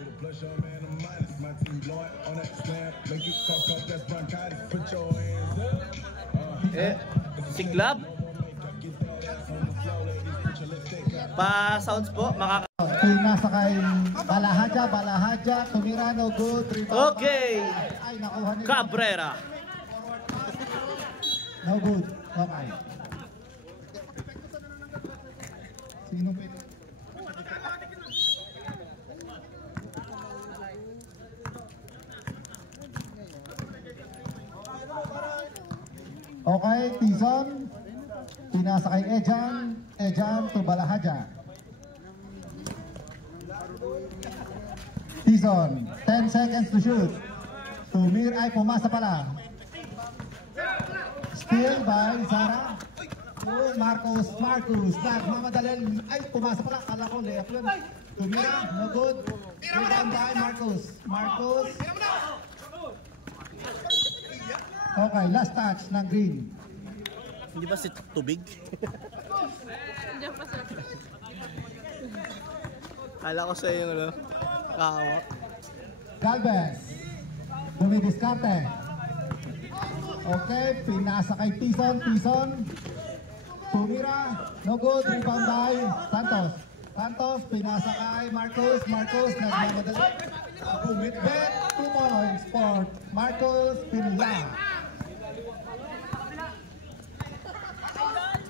Si Club. Pa-sounds po, Pinasa kay Balahaja. Balahaja, tumira, no good. Rebound. Okay. Ay, nakuha ni Cabrera. No good. Okay. Sino ba ito? Okay, Tizon. Pinasa kay Ejan. Ejan to Balahaja. Tizon, 10 seconds to shoot. Tumir ay pumasa pala. Steal by Zara. Oh, Marcos. Nagmamadali. Ay, pumasa pala. Kala ko, layup yun. Tumira, no good. Rebound by Marcos. Okay, last touch ng Green. Hindi ba si tubig? Diyan pa sir. Kala ko sa yung ano, kawa. Galvez. Dumidiskarte. Okay, pinasa kay Tison. Tison. Tumira. No good. Rebound by Santos. Santos, pinasa kay Marcos. Marcos, nagmamadali. Bumitbet. 2 points for Marcos Pinilla.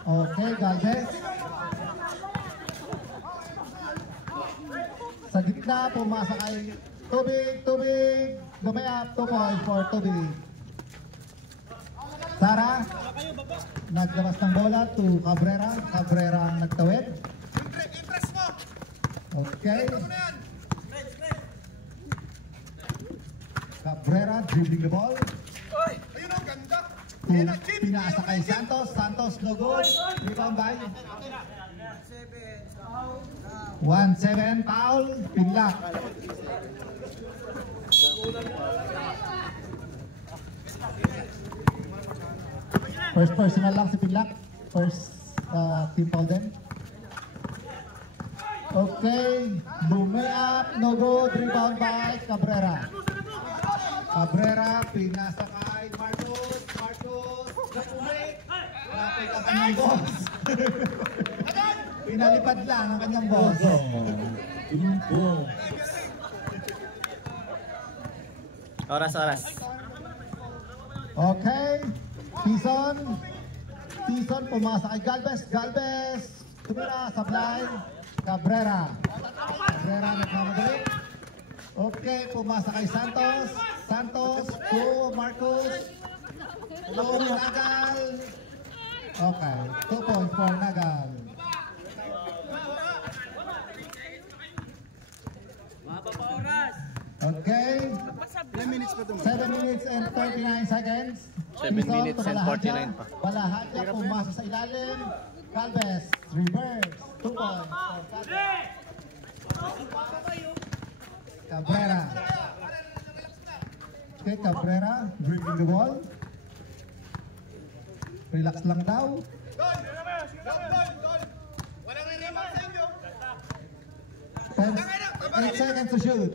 Okay, Galvez. Sa gitna, pumasa kay Tubig. Lumayap, 2 points for Tubig. Sara, naglabas ng bola to Cabrera. Cabrera ang nagtawid. Okay. Cabrera dribbling the ball. Ayun ang ganda. Pinasa kay Santos. Santos no goal. Rebound by 1-7 foul. Pinlak. First personal lang si Pinlak. First team foul din. Okay, bumayap, no good, rebound by Cabrera. Cabrera, pinasa kay Marcos. Marcos, napumit. Lapit ang kanyang boss. Pinalipad lang ang kanyang boss. Oras. Okay, Tison. Tison, pumasa kay Galvez. Galvez, tumira, sablay. Cabrera. Cabrera nagmamadali. Okay, pumasa kay Santos. Santos to Marcos. To Nagal. Okay, 2 points for Nagal. Okay. 7 minutes and 39 seconds. 7 minutes and 49 pa. Balahadya pumasa sa ilalim. Galvez, reverse. 2 points for Galvez. Cabrera. Okay, Cabrera, dribbling the ball. Relax lang daw. Walang re-remark sa inyo. 8 seconds to shoot.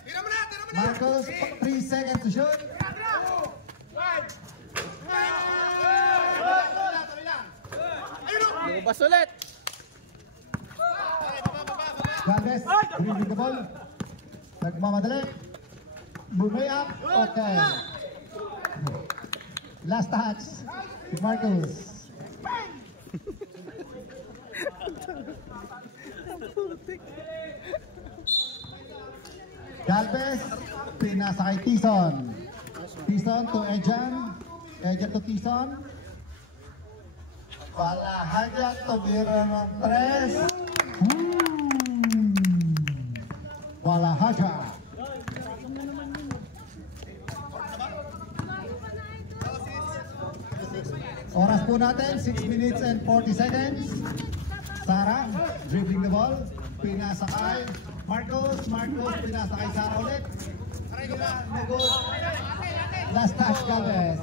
Tira mo na. Marcos, 3 seconds to shoot. Lumabas ulit. Galvez, dribbling the ball. Nagmamadali. Bumay up. Okay. Last touch. Marcos. Galvez, pinasa kay Tison. Tison to Ejan. Ejan to Tison. Balahadya, tumira ng 3. Balahadya. Oras po natin, 6 minutes and 40 seconds. Sara, dribbling the ball. Pinasa kay Marcos. Marcos, pinasa kay Sara ulit. Last touch, Galvez.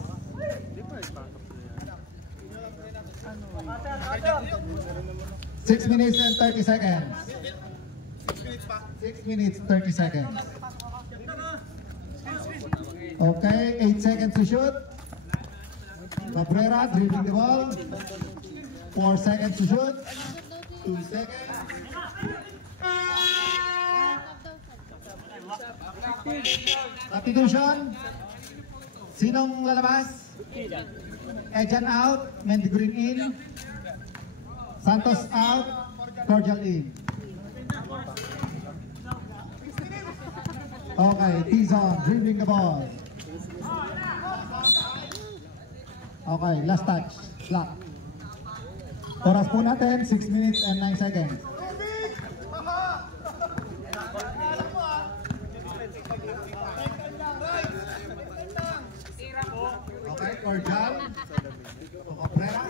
6 minutes and 30 seconds. 6 minutes, 30 seconds. Okay, 8 seconds to shoot. Cabrera dribbling the ball. 4 seconds to shoot. 2 seconds. Substitution. Sinong lalabas? Ejan out. Mendy Green in. Santos out. Cordial in. Okay, Tison dribbling the ball. Okay, last touch. Slap. Oras po natin, 6 minutes and 9 seconds. Okay, Cordial. Cabrera.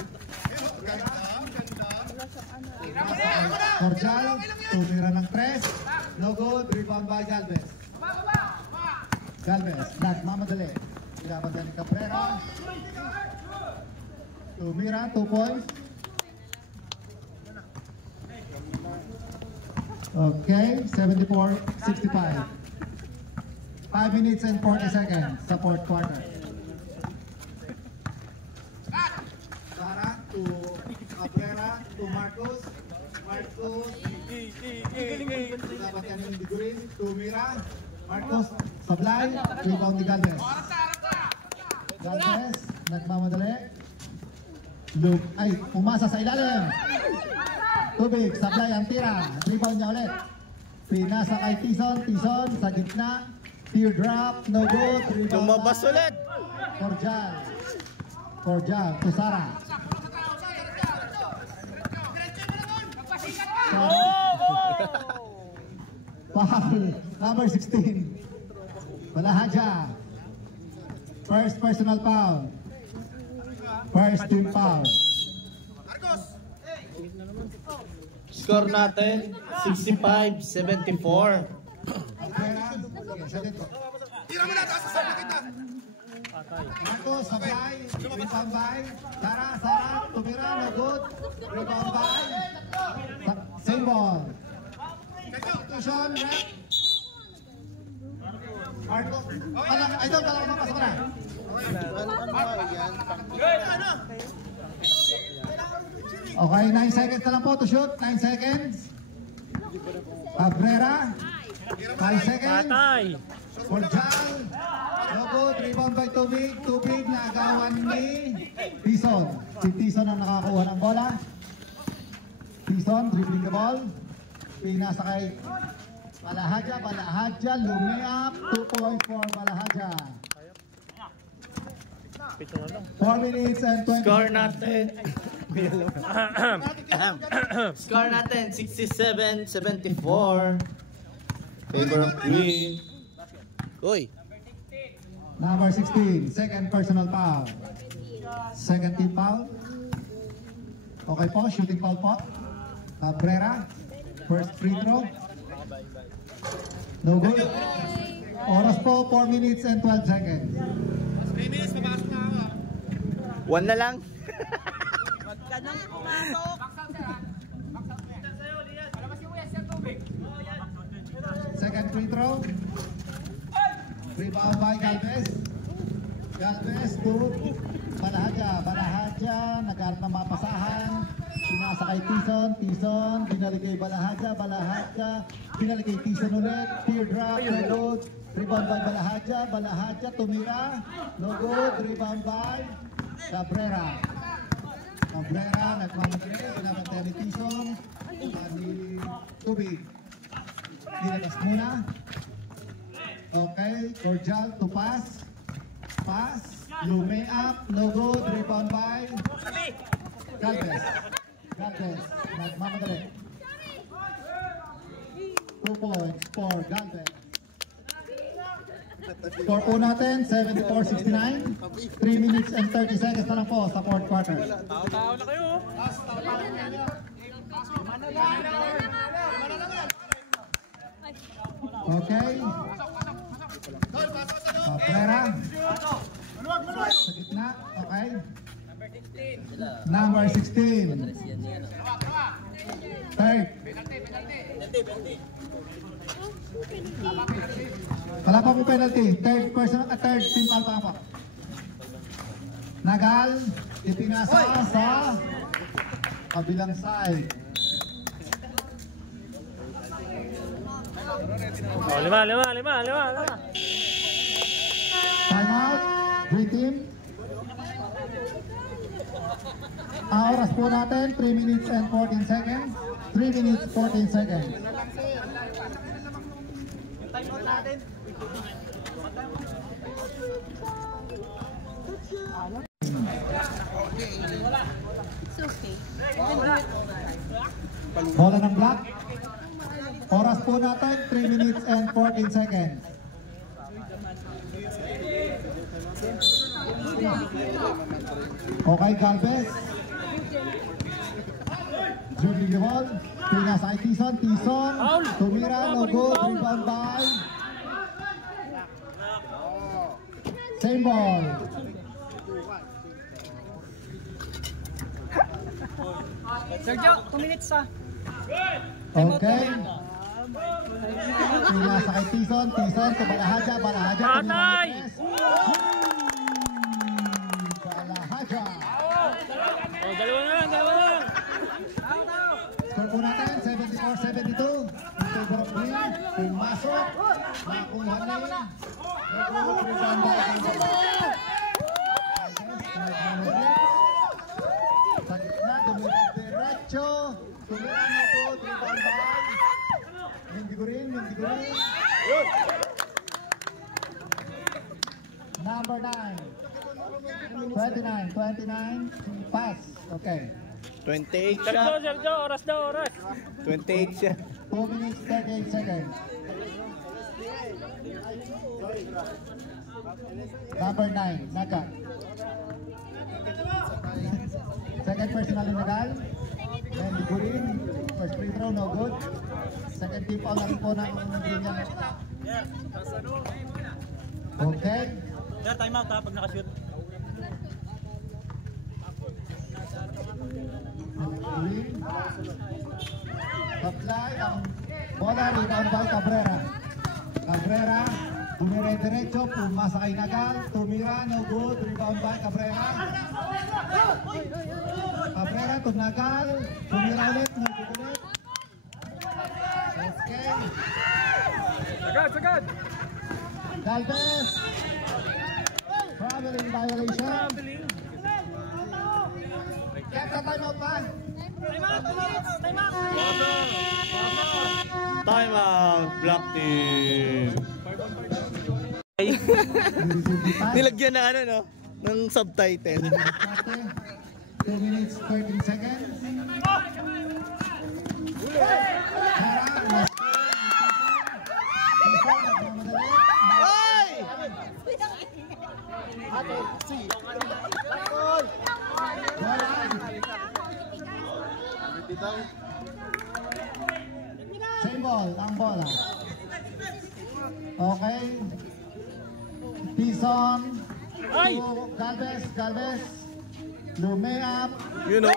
Cordial, tumira ng 3. No good, rebound by Galvez. Galvez, nagmamadali. Pinapadali Cabrera. Tumira, 2 points. Okay, 74-65. 5 minutes and 40 seconds sa fourth quarter. Sara to Cabrera to Marcos. Marcos. Dapat yan yung bigurin. Tumira. Marcos. Sablay. Rebound ni Galvez. Galvez. Nagmamadali. Luke. Ay, umasa sa ilalim. Tubig. Sablay ang tira. Rebound niya ulit. Pinasa kay Tison. Tison sa gitna. Teardrop. No good. Rebound. Lumabas ulit. Cordial. Cordial. To Sara. Foul. Number 16. Balahaja. First personal foul. First team foul. Score natin, 65-74. Tira mo na, taas sa sana kita. Marcos, Sablay, rebound by Sara, tumira, no good. Rebound by same ball. Substitution, rep. Marcos, idol, mapasok na. Okay, 9 seconds na lang po to shoot. 9 seconds. Cabrera. 5 seconds. Patay! Cordial. No good. Rebound by Tubig. Tubig na agawan ni Tison. Si Tison ang nakakuha ng bola. Tison, dribbling the ball. Pinasa kay Balahaja. Balahaja, lumiap. 2 points for Balahaja. 4 minutes and 20 Score natin. Score natin, 67-74. Favor of Green. Uy. Number 16, second personal foul. Second team foul. Okay po, shooting foul po. Cabrera, first free throw. No good. Oras po, 4 minutes and 12 seconds. 3 minutes, papasok na ako. 1 na lang. Wag ka nang pumasok. Second free throw. Rebound by Galvez. Galvez to Balahaja. Balahaja, nagkaroon ng mapasahan. Pinasa kay Tison. Tison, binalik kay Balahaja. Balahaja, binalik kay Tison ulit. Teardrop, no good. Rebound by Balahaja. Balahaja, tumira. No good. Rebound by Cabrera. Cabrera, nagmamadali. Pinabantay ni Tison. Ni Tubig. Dilabas muna. Okay, Cordial to pass. Pass. Lume up. No good. Rebound by Galvez. Galvez. Nagmamadali. 2 points for Galvez. Score po natin, 74-69. 3 minutes and 30 seconds na lang po sa fourth quarter. Tao na kayo! Okay. Cabrera. Sa gitna. Okay. Number 16. Third. Wala pa po penalty. Third team foul pa po. Nagal. Ipinasa sa kabilang side. Oh, lima. Time out. Green team. Ang oras po natin, 3 minutes and 14 seconds. 3 minutes 14 seconds. It's okay. Bola ng black. Oras po natin, 3 minutes and 14 seconds. Okay, Galvez. Dribbling the ball. Pinasa kay Tison. Tison. Tumira. No good. Rebound by. Same ball. Sergio, 2 minutes ah. Okay. Pinasa kay Tison to Balahaja. Patay! Balahaja. Oh, dalawa na lang. Score po natin, 74-72. In favor of Green. Pumasok. Makuha rin. Sa gitna, dumiret diretso. Tumira na po, 3-down ball. Hindi ko rin. Number 9. 29. Pass. Okay. 28 siya. Sergio, oras. 28 siya. 2 minutes, 38 seconds. Number 9, Nagal. Second personal in Nagal. Then Gurin. First free throw, no good. Second team foul na rin po ng Green. Okay. Sir, time out ha pag nakashoot. Green. Supply ang bola, rebound by Cabrera. Bumire diretso, pumasa kay Nagal. Tumira, no good. Rebound by Cabrera to Nagal. Tumira ulit, no good ulit. Okay. Sagad. Galvez. Traveling violation. Get the timeout pa. Time out. Block team. Nilagyan na ano no? Ng subtitle. 2 minutes, 13 seconds. Ay! Same ball, ang bola. Okay. Tison. Ay! Galvez. Lumea. You know.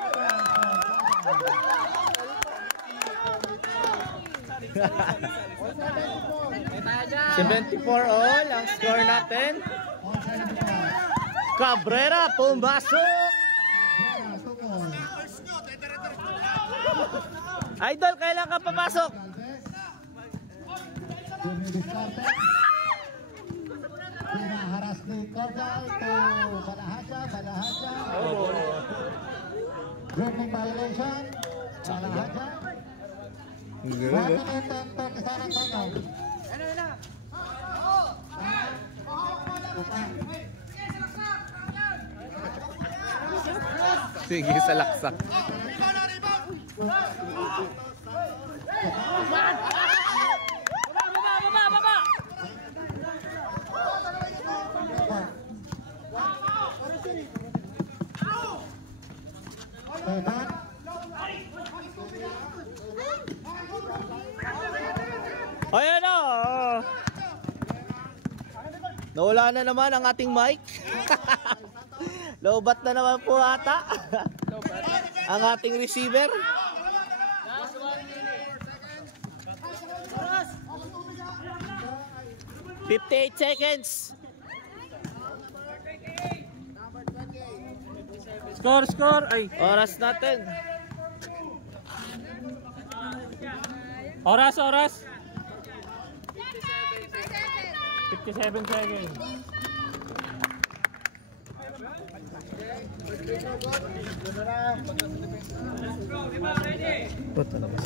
all ang score natin. Cabrera pumasok. Idol, kailan ka papasok? Pinaharas ni Cordal to Balahaja. Grouping violation. Balahaja. 1 minute and 30 seconds. Sige, salaksak. Baba! Ayan o. Nawala na naman ang ating mic. Lobat na naman po ata. Ang ating receiver. 58 seconds. Score. Ay. Oras natin. Oras. 57 seconds. Puto naman.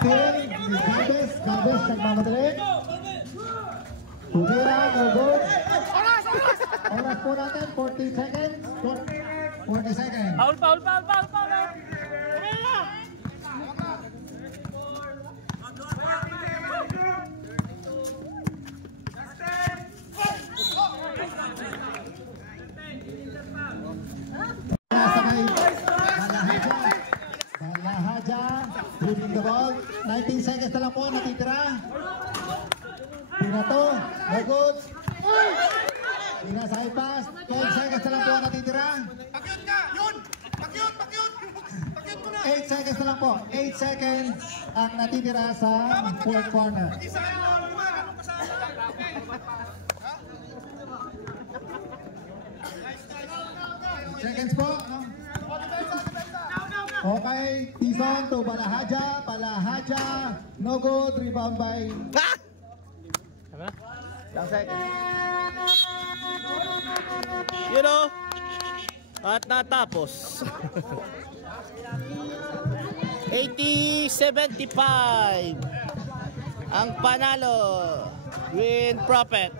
Still, Galvez nagmamadali. Tumira, no good. Oras po natin, 40 seconds. 40 seconds. Foul. Nasa kay Balahaja. Winning the ball. 19 seconds na lang po natitira. Pinato. No good. Pina side pass. 12 seconds na lang po natitira. Pakyut ka! Yun! Pakyut! Pakyut! Pakyut mo na! 8 seconds na lang po. 8 seconds ang natitira sa fourth corner. Isa kayo! Ano pa sa Seconds po. No? Okay, Tison to Balahaja. Balahaja. No good. Rebound by Ah! Lang second. You know, at natapos. 80-75 ang panalo. Green Prophet.